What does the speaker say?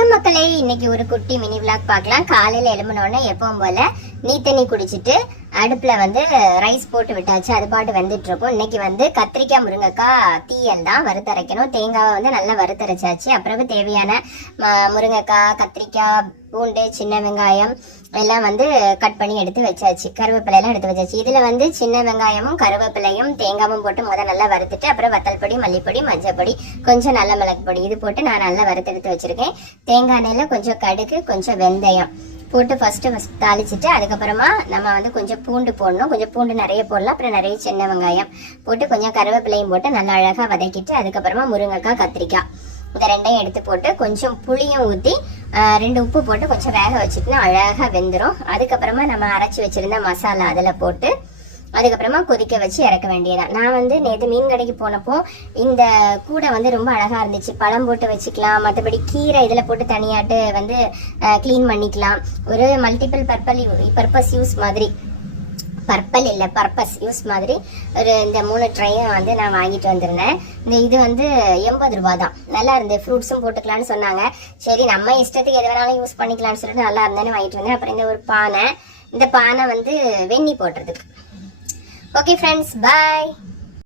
மக்களே, இன்னைக்கு ஒரு குட்டி மினி விளாக் பார்க்கலாம். காலையில எழும்பினோடனே எப்பவும் போல நீ தண்ணி குடிச்சிட்டு அடுப்புல ரைஸ் போட்டு விட்டாச்சு. அது பாட்டு வந்துட்டு இருக்கும். இன்னைக்கு கத்திரிக்காய் முருங்கைக்காய் தீயல் தான் வறுத்தரைக்கணும். தேங்காவை நல்லா வறுத்தரைச்சாச்சு. அப்புறம் தேவையான முருங்கைக்காய், கத்திரிக்காய், பூண்டு, சின்ன வெங்காயம் எல்லாம் கட் பண்ணி எடுத்து வச்சாச்சு. கருவேப்பிலை எல்லாம் எடுத்து வச்சாச்சு. இதுல சின்ன வெங்காயமும் கருவேப்பிலையும் தேங்காயும் போட்டு நல்லா வறுத்துட்டு அப்புறம் வத்தல் பொடி, மல்லிப்பொடி, மஞ்சள் பொடி, கொஞ்சம் நல்ல மிளகு பொடி இது போட்டு நான் நல்லா வறுத்து எடுத்து வச்சிருக்கேன். தேங்காய் எண்ணெயில கொஞ்சம் கடுகு, கொஞ்சம் வெந்தயம் போட்டு ஃபர்ஸ்ட் தாளிச்சிட்டு அதுக்கப்புறமா நம்ம கொஞ்சம் பூண்டு போடணும். கொஞ்சம் பூண்டு நிறைய போடலாம். அப்புறம் நிறைய சின்ன வெங்காயம் போட்டு கொஞ்சம் கருவேப்பிலையும் போட்டு நல்லா அழகா வதக்கிட்டு அதுக்கப்புறமா முருங்கைக்காய், கத்திரிக்காய் இந்த ரெண்டையும் எடுத்து போட்டு கொஞ்சம் புளியும் ஊற்றி 2 உப்பு போட்டு கொஞ்சம் வேக வச்சுட்டுனா அழகா வெந்துடும். அதுக்கப்புறமா நம்ம அரைச்சி வச்சிருந்த மசாலா அதில் போட்டு அதுக்கப்புறமா கொதிக்க வச்சு இறக்க வேண்டியதான். நான் நேற்று மீன் கடைக்கு போனப்போ இந்த கூடை ரொம்ப அழகா இருந்துச்சு. பழம் போட்டு வச்சுக்கலாம், மற்றபடி கீரை இதில் போட்டு தனியாட்டு கிளீன் பண்ணிக்கலாம். ஒரு மல்டிபிள் பர்பஸ் யூஸ் மாதிரி, பர்பஸ் யூஸ் மாதிரி இந்த 3 ட்ரையும் நான் வாங்கிட்டு வந்திருந்தேன். இது 80 ரூபா தான். நல்லா இருந்து ஃப்ரூட்ஸும் போட்டுக்கலாம்னு சொன்னாங்க. சரி நம்ம இஷ்டத்துக்கு எது வேணாலும் யூஸ் பண்ணிக்கலாம்னு சொல்லிட்டு நல்லா இருந்தேன்னு வாங்கிட்டு வந்தேன். அப்புறம் இந்த ஒரு பானை, இந்த பானை வெந்நி போடுறதுக்கு. ஓகே ஃப்ரெண்ட்ஸ், பாய்.